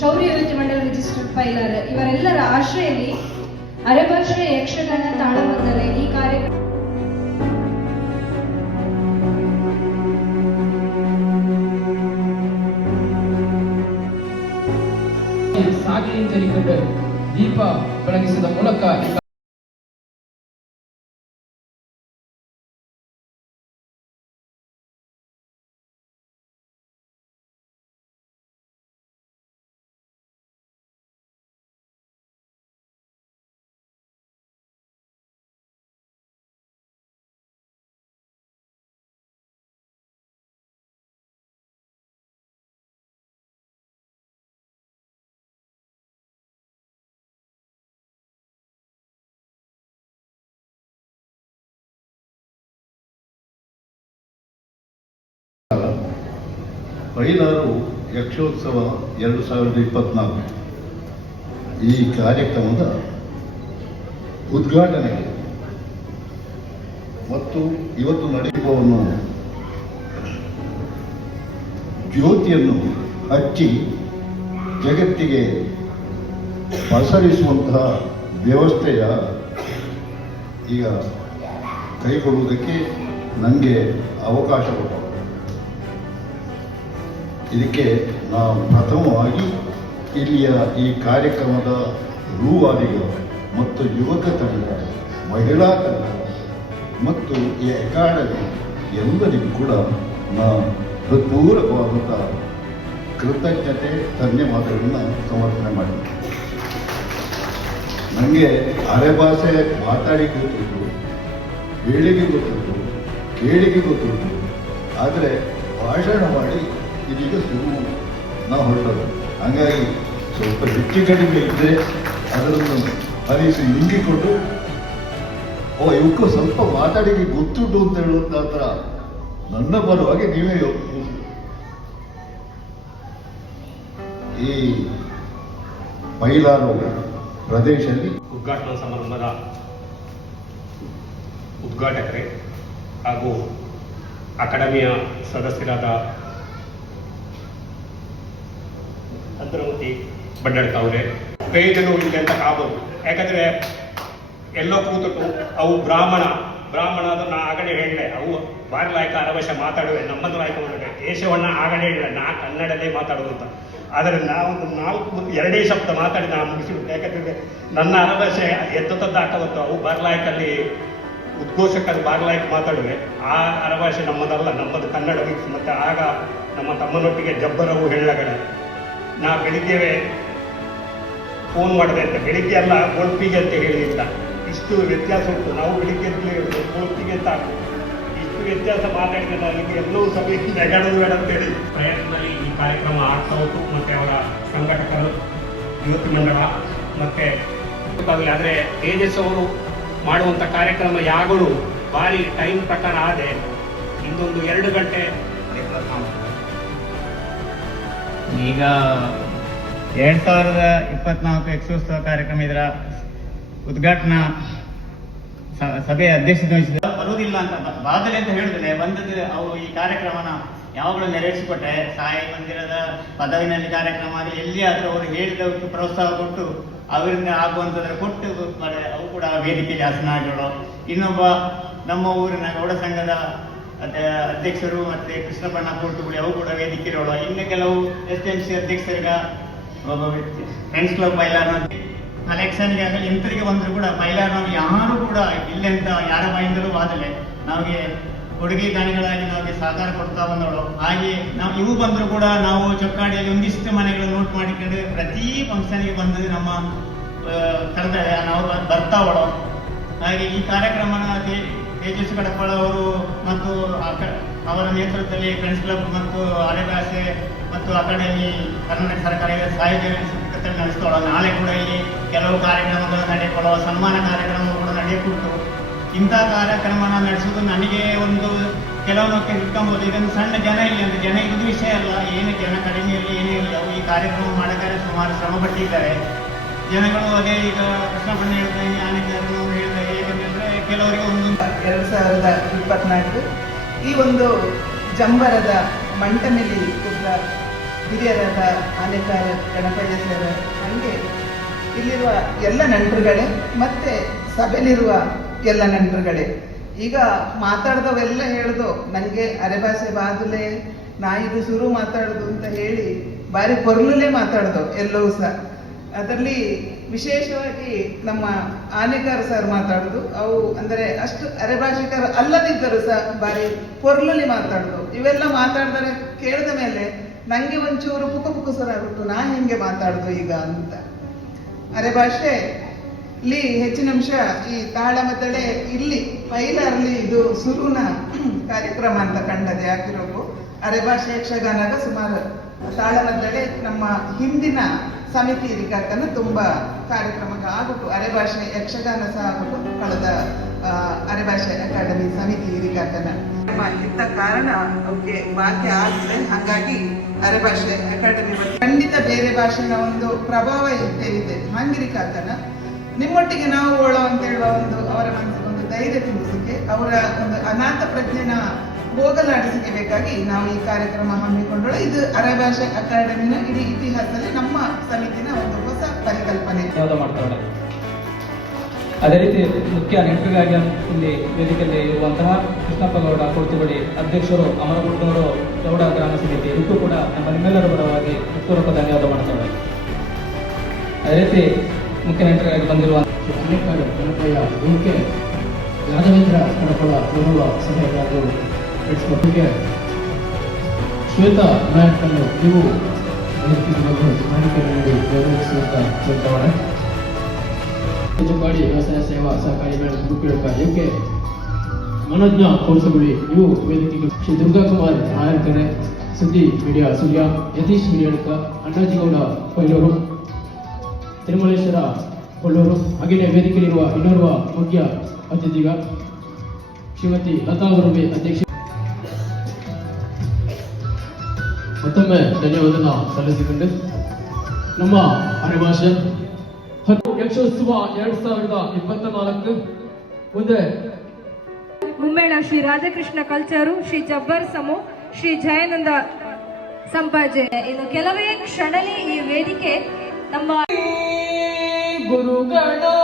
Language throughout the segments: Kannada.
ಶೌರ್ಯ ವೃತ್ತಿ ಮಂಡಲ ರಿಜಿಸ್ಟರ್ಡ್ ಫೈಲರ್ ಇವರೆಲ್ಲರ ಆಶ್ರಯಲ್ಲಿ ಅರೆಭಾಷೆಯ ಯಕ್ಷಗಾನ ತಾಳಮದ್ದಲೆ ಈ ಕಾರ್ಯಕ್ರಮ ಸಾಗಿ ದೀಪ ಬೆಳಗಿಸಿದ ಮೂಲಕ ಈ ಬೈಲಾರು ಯಕ್ಷೋತ್ಸವ ಎರಡು ಸಾವಿರದ ಇಪ್ಪತ್ನಾಲ್ಕು. ಈ ಕಾರ್ಯಕ್ರಮದ ಉದ್ಘಾಟನೆಗೆ ಮತ್ತು ಇವತ್ತು ನಡೆಯುವವನ್ನು ಜ್ಯೋತಿಯನ್ನು ಹಚ್ಚಿ ಜಗತ್ತಿಗೆ ಪಸರಿಸುವಂತಹ ವ್ಯವಸ್ಥೆಯ ಈಗ ಕೈಗೊಳ್ಳುವುದಕ್ಕೆ ನನಗೆ ಅವಕಾಶ ಕೊಟ್ಟರು. ಇದಕ್ಕೆ ನಾವು ಪ್ರಥಮವಾಗಿ ಇಲ್ಲಿಯ ಈ ಕಾರ್ಯಕ್ರಮದ ರೂವಾರಿಗಳು ಮತ್ತು ಯುವಕ ತಂಡ ಮಹಿಳಾ ತಂಡ ಮತ್ತು ಈ ಅಕಾಡೆಮಿ ಎಲ್ಲರಿಗೂ ಕೂಡ ನಾನು ಹೃತ್ಪೂರ್ವಕವಾದಂಥ ಕೃತಜ್ಞತೆ ಧನ್ಯವಾದಗಳನ್ನು ಸಮರ್ಪಣೆ ಮಾಡಿದ್ದೆ ನನಗೆ ಅರೆಭಾಷೆ ಮಾತಾಡಿ ಗೊತ್ತಿತ್ತು ಹೇಳಿಗೆ ಗೊತ್ತಿತ್ತು ಕೇಳಿಗೆ ಗೊತ್ತಿತ್ತು, ಆದರೆ ಭಾಷಣ ಮಾಡಿ ಇದೀಗ ಶುರು ನಾವು ಹೊರಟೋದು ಹಾಗಾಗಿ ಸ್ವಲ್ಪ ಹೆಚ್ಚು ಕಡಿಮೆ ಇದ್ದರೆ ಅದನ್ನು ಹರಿಸಿ ನುಂಗಿಕೊಂಡು, ಓ, ಇವಕ್ಕೂ ಸ್ವಲ್ಪ ಮಾತಾಡಿಗೆ ಗೊತ್ತುಂಟು ಅಂತ ಹೇಳುವಂತ ಹತ್ರ ನನ್ನ ಪರವಾಗಿ ನೀವೇ. ಈ ಮೈಲಾರು ಪ್ರದೇಶದಲ್ಲಿ ಉದ್ಘಾಟನಾ ಸಮಾರಂಭದ ಉದ್ಘಾಟಕರೇ ಹಾಗೂ ಅಕಾಡೆಮಿಯ ಸದಸ್ಯರಾದ ಚಂದ್ರಮೂರ್ತಿ ಬಂಡಡ್ಕ ಅವರೇ ಪ್ರಯೋಜನವೂ ಇಲ್ಲ ಅಂತ ಕಾಬೋದು ಯಾಕಂದ್ರೆ ಎಲ್ಲೋ ಕೂತುಟ್ಟು ಅವು ಬ್ರಾಹ್ಮಣ. ಬ್ರಾಹ್ಮಣ ಅದು ನಾ ಆಗಲೇ ಹೇಳಲೆ ಅವು ಬಾರಿ ಲಾಯಕ ಅರವಶ ಮಾತಾಡುವೆ. ನಮ್ಮದು ಲಾಯಕ ಮಾಡಿದೆ ಕೇಶವಣ್ಣ ಆಗಲೇ ಹೇಳಿದೆ. ನಾ ಕನ್ನಡದೇ ಮಾತಾಡೋದು ಅಂತ. ಆದರೆ ನಾವು ನಾಲ್ಕು, ಎರಡೇ ಶಬ್ದ ಮಾತಾಡಿ ನಾ ಮುಗಿಸಿಬಿಟ್ಟೆ. ಯಾಕಂದ್ರೆ ನನ್ನ ಅರವಶೆ ಎದ್ದದ್ದು ಹಾಕವತ್ತು ಅವು ಬಾರ್ಲಾಯ್ಕಲ್ಲಿ ಉದ್ಘೋಷಕರು ಬಾರ್ಲಾಯ್ಕ ಮಾತಾಡುವೆ. ಆ ಅರಭಾಷೆ ನಮ್ಮದಲ್ಲ. ನಮ್ಮದು ಕನ್ನಡ ಮಿಕ್ಸ್ ಮತ್ತೆ ಆಗ ನಮ್ಮ ತಮ್ಮನೊಟ್ಟಿಗೆ ಜಬ್ಬರವು ಹೇಳಗಡೆ ನಾ ಬೆಳಿಗ್ಗೆ ಫೋನ್ ಮಾಡಿದೆ ಅಂತ. ಬೆಳಿಗ್ಗೆ ಅಲ್ಲ ಗೋಲ್ಪಿಗೆ ಅಂತ ಹೇಳಿದ್ದ ಇಷ್ಟು ವ್ಯತ್ಯಾಸ ಉಂಟು. ನಾವು ಬೆಳಿಗ್ಗೆ ಅಂತ ಹೇಳಿದ್ರು ಗೋಲ್ಪಿಗೆ ಅಂತ. ಇಷ್ಟು ವ್ಯತ್ಯಾಸ ಮಾತಾಡಿದ ನನಗೆ ಎಲ್ಲವೂ ಸಭೆ ನೆಗಾಡೋದು ಬೇಡ ಅಂತ ಹೇಳಿ ಪ್ರಯತ್ನದಲ್ಲಿ ಈ ಕಾರ್ಯಕ್ರಮ ಆಗ್ತಾ ಹೋಯ್ತು ಮತ್ತು ಅವರ ಸಂಘಟಕರು ಯುವತಿ ಮಂಡಳ ಮತ್ತು ಗೊತ್ತಾಗಲಿ ಆದರೆ ತೇಜಸ್ ಅವರು ಮಾಡುವಂಥ ಕಾರ್ಯಕ್ರಮ ಯಾಗಳು ಭಾರಿ ಟೈಮ್ ಪ್ರಕಾರ ಆದರೆ ಇನ್ನೊಂದು ಎರಡು ಗಂಟೆ. ಈಗ ಎರಡು ಸಾವಿರದ ಇಪ್ಪತ್ನಾಲ್ಕು ಯಕ್ಷೋತ್ಸವ ಕಾರ್ಯಕ್ರಮ ಇದರ ಉದ್ಘಾಟನಾ ಸಭೆ ಅಧ್ಯಕ್ಷತೆ ವಹಿಸಿದ ಬರುವುದಿಲ್ಲ ಅಂತ ಬಾದಲೆ ಅಂತ ಹೇಳಿದ್ರೆ ಬಂದದ್ದು ಅವರು ಈ ಕಾರ್ಯಕ್ರಮನ ಯಾವಾಗಲೂ ನೆರವೇರಿಸಿಕೊಟ್ಟೆ. ಸಾಯಿ ಮಂದಿರದ ಪದವಿನಲ್ಲಿ ಕಾರ್ಯಕ್ರಮ ಆಗಲಿ ಎಲ್ಲಿಯಾದರೂ ಅವರು ಹೇಳಿದವಕ್ಕೆ ಪ್ರೋತ್ಸಾಹ ಕೊಟ್ಟು ಅವರಿಂದ ಆಗುವಂಥದ್ರ ಕೊಟ್ಟು ಮಾಡಿ ಅವು ಕೂಡ ವೇದಿಕೆಯಲ್ಲಿ ಆಸನ ಆಗಿರೋ ಇನ್ನೊಬ್ಬ ನಮ್ಮ ಊರಿನ ಗೌಡ ಸಂಘದ ಅದ- ಅಧ್ಯಕ್ಷರು ಮತ್ತೆ ಕೃಷ್ಣ ಬಣ್ಣ ಕೋಟುಗುಳಿ ಅವು ಕೂಡ ವೇದಿಕೆ ಇರೋಳು ಇನ್ನು ಕೆಲವು ಎಸ್ ಎಂ ಸಿ ಅಧ್ಯಕ್ಷರಿಗ ಒಬ್ಬ ವ್ಯಕ್ತಿ ಫ್ರೆಂಡ್ಸ್ ಕ್ಲಬ್ ಮೈಲಾರ್ ಕಲೆಕ್ಷನ್ಗೆ ಆಗಲಿ ಇಂಥರಿಗೆ ಬಂದರೂ ಕೂಡ ನಾವು ಯಾರು ಕೂಡ ಇಲ್ಲೆಂತ ಯಾರ ಬಾಯಿಂದಲೂ ವಾದಲೆ ನಮಗೆ ಕೊಡುಗೆ ದಾನಿಗಳಾಗಿ ನಮಗೆ ಸಹಕಾರ ಕೊಡ್ತಾ ಬಂದವಳು. ಹಾಗೆ ನಾವು ಇವು ಬಂದರೂ ಕೂಡ ನಾವು ಚೊಕ್ಕಾಡಿಯಲ್ಲಿ ಒಂದಿಷ್ಟು ಮನೆಗಳು ನೋಟ್ ಮಾಡಿಕೊಂಡು ಪ್ರತಿ ಫಂಕ್ಷನ್ಗೆ ಬಂದು ನಮ್ಮ ಕರೆದ, ನಾವು ಬರ್ತಾವಳು. ಹಾಗೆ ಈ ಕಾರ್ಯಕ್ರಮನ ತೇಜಸ್ವಿ ಕಡಪಾಳ ಅವರು ಮತ್ತು ಅವರ ನೇತೃತ್ವದಲ್ಲಿ ಫ್ರೆಂಡ್ಸ್ ಕ್ಲಬ್ ಮತ್ತು ಅರೆಭಾಷೆ ಮತ್ತು ಅಕಾಡೆಮಿ ಕರ್ನಾಟಕ ಸರ್ಕಾರ ಸಾಹಿತ್ಯ ಸಂಸ್ಕೃತಿ ನಾಳೆ ಕೂಡ ಇಲ್ಲಿ ಕೆಲವು ಕಾರ್ಯಕ್ರಮಗಳು ನಡೆಯಕೊಳ್ಳುವ ಸನ್ಮಾನ ಕಾರ್ಯಕ್ರಮಗಳು ನಡೆಯಕೂಡ್ತು ಇಂಥ ಕಾರ್ಯಕ್ರಮನ ನಡೆಸೋದು ನನಗೆ ಒಂದು ಕೆಲವೊಂದಕ್ಕೆ ಇಟ್ಕೊಂಬೋದು ಇದೊಂದು ಸಣ್ಣ ಜನ ಇಲ್ಲಿ ಅಂತ ಜನ ಇದು ವಿಷಯ ಅಲ್ಲ. ಏನು ಜನ ಕಡಿಮೆಯಲ್ಲಿ ಏನೇ ಇಲ್ಲ. ಈ ಕಾರ್ಯಕ್ರಮ ಮಾಡಬೇಕಾದ್ರೆ ಸುಮಾರು ಶ್ರಮ ಪಟ್ಟಿದ್ದಾರೆ. ಜನಗಳು ಅದೇ ಈಗ ಕೃಷ್ಣ ಬಣ್ಣ ಹೇಳ್ತಾ ಆನೆಗೆ ಹೇಳ್ತಾ ಹೇಗೆಂದ್ರೆ ಕೆಲವರಿಗೆ ಒಂದೊಂದು ಎರಡು ಸಾವಿರದ ಇಪ್ಪತ್ನಾಲ್ಕು. ಈ ಒಂದು ಜಂಬರದ ಮಂಟಮೆಲಿ ಕೂಡ ಹಿರಿಯರಾದ ಆನೆಕಾರ ಗಣಪಯ್ಯ ಸರ್ ಹಂಗೆ ಇಲ್ಲಿರುವ ಎಲ್ಲ ನೆಂಟರುಗಳೇ, ಮತ್ತೆ ಸಭೆಯಲ್ಲಿರುವ ಎಲ್ಲ ನೆಂಟರುಗಳೇ. ಈಗ ಮಾತಾಡ್ದವೆಲ್ಲ ಹೇಳ್ದು, ನನಗೆ ಅರೆಭಾಷೆ ಬಾದುಲೆ ನಾಯಿದು ಇದು ಶುರು ಮಾತಾಡುದು ಅಂತ ಹೇಳಿ, ಬಾರಿ ಪೊರ್ಲುಲೇ ಮಾತಾಡ್ದು ಎಲ್ಲವೂ ಸಹ. ಅದರಲ್ಲಿ ವಿಶೇಷವಾಗಿ ನಮ್ಮ ಆನೇಕರ್ ಸರ್ ಮಾತಾಡುದು, ಅವು ಅಂದರೆ ಅಷ್ಟು ಅರೆಭಾಷಿಕರು ಅಲ್ಲದಿದ್ದರು ಸಹ ಬಾರಿ ಪೊರ್ಲಲ್ಲಿ ಮಾತಾಡೋದು. ಇವೆಲ್ಲ ಮಾತಾಡಿದರೆ ಕೇಳಿದ ಮೇಲೆ ನಂಗೆ ಒಂಚೂರು ಪುಕ ಪುಕುಸರಾಗ್ಬಿಟ್ಟು ನಾನು ಹೆಂಗೆ ಮಾತಾಡುದು ಈಗ ಅಂತ. ಅರೆಭಾಷೆ ಇಲ್ಲಿ ಹೆಚ್ಚಿನ ಅಂಶ ಈ ತಾಳಮದ್ದಳೆ ಇಲ್ಲಿ ಪೈಲಾರ್ಲಿ ಇದು ಸುರುನ ಕಾರ್ಯಕ್ರಮ ಅಂತ ಕಂಡದೆ ಆಗಿರೋದು ಅರೆಭಾಷೆ ಯಕ್ಷಗಾನದ ಸುಮಾರು ತಾಳಮದ್ದಳೆ ನಮ್ಮ ಹಿಂದಿನ ಸಮಿತಿ ಇರಿಕಾಕನ ತುಂಬಾ ಕಾರ್ಯಕ್ರಮಕ್ಕೆ ಆಗ್ಬಿಟ್ಟು ಅರೆಭಾಷೆ ಯಕ್ಷಗಾನ ಸಹ ಆಗ್ಬಿಟ್ಟು ಕಳೆದ ಅರೆಭಾಷೆ ಅಕಾಡೆಮಿ ಸಮಿತಿ ಇರಿಕಾಕನ ಇದ್ದ ಕಾರಣ ಅವಕ್ಕೆ ಬಾಕಿ ಆಗಿದೆ ಹಾಗಾಗಿ ಅರೆಭಾಷೆ ಅಕಾಡೆಮಿ ಖಂಡಿತ ಬೇರೆ ಭಾಷೆನ ಒಂದು ಪ್ರಭಾವ ಇರ್ತೇವಿದೆ ಹಾಂಗಿರಿಕಾಕನ ನಿಮ್ಮೊಟ್ಟಿಗೆ ನಾವು ಓಳೋ ಅಂತ ಹೇಳುವ ಒಂದು ಅವರ ಮನಸ್ಸಿಗೆ ಒಂದು ಧೈರ್ಯ ತುಂಬಿಸಲಿಕ್ಕೆ ಅವರ ಒಂದು ಅನಾಥ ಪ್ರಜ್ಞೆನ ಹೋಗಲಾಡಿಸಿಕೆ ಬೇಕಾಗಿ ನಾವು ಈ ಕಾರ್ಯಕ್ರಮ ಹಮ್ಮಿಕೊಂಡೋಳು. ಇದು ಅರಭಾಷೆ ಅಕಾಡೆಮಿನ ಇಡೀ ಇತಿಹಾಸದಲ್ಲಿ ನಮ್ಮ ಸಮಿತಿನ ಒಂದು ಹೊಸ ಪರಿಕಲ್ಪನೆ. ಮಾಡ್ತಾಳೆ ಅದೇ ರೀತಿ ಮುಖ್ಯ ನೆಂಟರಿಗಾಗಿ ಇಲ್ಲಿ ವೇದಿಕೆಯಲ್ಲಿ ಇರುವಂತಹ ಕೃಷ್ಣಪ್ಪ ಗೌಡ ಕೊಡ್ತಿಬಡಿ ಅಧ್ಯಕ್ಷರು ಅಮರಗುಡ್ಡವರು ಗೌಡ ಗ್ರಾಮ ಸಮಿತಿ ಇದಕ್ಕೂ ಕೂಡ ನಮ್ಮ ನಿಮ್ಮೆಲ್ಲರ ಪರವಾಗಿ ಹೃತ್ಪೂರ್ವಕ ಧನ್ಯವಾದ ಮಾಡ್ತಾಳೆ ಅದೇ ರೀತಿ ಮುಖ್ಯ ನೆಂಟರಿಗಾಗಿ ಬಂದಿರುವ ಅನೇಕ ಗಣಪಯ್ಯ ಇವಕ್ಕೆ ಯಾದವೇಂದ್ರ ಗಣಪಳ ಗೌರವ ಸಭೆ ಹಾಗೂ ನಡೆಸಿಕೊಟ್ಟಿಗೆ ಶ್ವೇತಾ ನಾಯಕನ್ನು ನೀವು ಮಾಹಿತಿ ನೀಡಿ ಗೌರವಿಸುವಂತ ಹೇಳ್ತವರೆ ಚುಕ್ಕಾಡಿ ವ್ಯವಸಾಯ ಸೇವಾ ಸಹಕಾರಿ ಮೇಳ ಗುರುಪೀಳಕ ಇವಕ್ಕೆ ಮನೋಜ್ಞ ಕೋರ್ಸುಗುಳಿ ಇವು ವೇದಿಕೆಗೆ ಶ್ರೀ ದುರ್ಗಾ ಕುಮಾರ್ ನಾಯಕರೆ ಸುದ್ದಿ ಮೀಡಿಯಾ ಸೂರ್ಯ ಯತೀಶ್ ಮೀಡಿಯಾಳಕ ಅಣ್ಣಾಜಿಗೌಡ ಕೊಯ್ಲೂರು ತಿರುಮಲೇಶ್ವರ ಕೊಲ್ಲೂರು ಹಾಗೆಯೇ ವೇದಿಕೆಯಲ್ಲಿರುವ ಇನ್ನೋರ್ವ ಮುಖ್ಯ ಅತಿಥಿಗ ಶ್ರೀಮತಿ ಲತಾ ಅವರಿಗೆ ಅಧ್ಯಕ್ಷ ಮತ್ತೊಮ್ಮೆ ಧನ್ಯವಾದನ ಸಲ್ಲಿಸಿಕೊಂಡು ನಮ್ಮ ಅರಿಭಾಷೆ ಹತ್ತು ಯಕ್ಷೋತ್ಸವ ಎರಡ್ ಸಾವಿರದ ಇಪ್ಪತ್ತ ನಾಲ್ಕು ಮುಂದೆ ಮುಮ್ಮೇಳ ಶ್ರೀ ರಾಧಾಕೃಷ್ಣ ಕಲ್ಚರು ಶ್ರೀ ಜಬ್ಬರ್ ಸಮು ಶ್ರೀ ಜಯಾನಂದ ಸಂಪಾಜೆ. ಇನ್ನು ಕೆಲವೇ ಕ್ಷಣಲಿ ಈ ವೇದಿಕೆ ನಮ್ಮ ಗುರುಗಣಾಧಿಪನೇ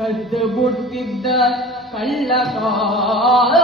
കരുതുപൊട്ടിട്ട കള്ളകാല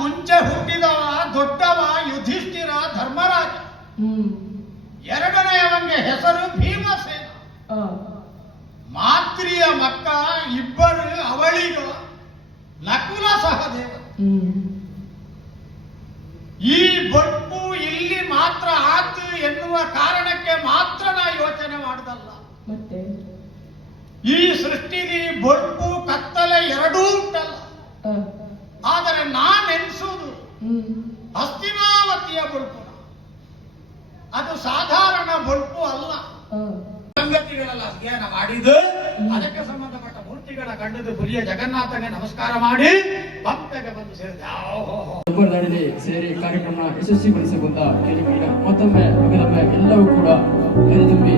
ಮುಂಚೆ ಹುಟ್ಟಿದವ ದೊಡ್ಡವ ಯುಧಿಷ್ಠಿರ ಧರ್ಮರಾಜ. ಎರಡನೆಯವನಿಗೆ ಹೆಸರು ಭೀಮಸೇನ. ಮಾತ್ರಿಯ ಮಕ್ಕ ಇಬ್ಬರು ಅವಳಿಗ ನಕುಲ ಸಹದೇವ. ಈ ಬೊಟ್ಟು ಇಲ್ಲಿ ಮಾತ್ರ ಆತು ಎನ್ನುವ ಕಾರಣಕ್ಕೆ ಮಾತ್ರ ನಾ ಯೋಚನೆ ಮಾಡದಲ್ಲ. ಈ ಸೃಷ್ಟಿಲಿ ಬೊಟ್ಟು ಕತ್ತಲೆ ಎರಡೂ ಉಂಟಲ್ಲ. ಆದರೆ ನಾನೆನ್ಸೋದು ಹಸ್ತಿನಾವತಿಯ ಬೊಳ್ಪು ಅದು ಸಾಧಾರಣ ಬೊಳ್ಪು ಅಲ್ಲ. ಸಂಗತಿಗಳೆಲ್ಲ ಅಧ್ಯಯನ ಮಾಡಿದ್ದು ಅದಕ್ಕೆ ಸಂಬಂಧಪಟ್ಟ ಮೂರ್ತಿಗಳ ಕಂಡದ್ದು ಪುರಿಯ ಜಗನ್ನಾಥಗೆ ನಮಸ್ಕಾರ ಮಾಡಿ ಭಕ್ತಗೆ ಬಂದು ಸೇರಿದೆ. ಸೇರಿ ಕಾರ್ಯಕ್ರಮ ಯಶಸ್ವಿಗೊಳಿಸಬಹುದ ಕೇಳಿಕೊಂಡ ಮತ್ತೊಮ್ಮೆ ಎಲ್ಲವೂ ಕೂಡ ಕರೆದುಂಬಿ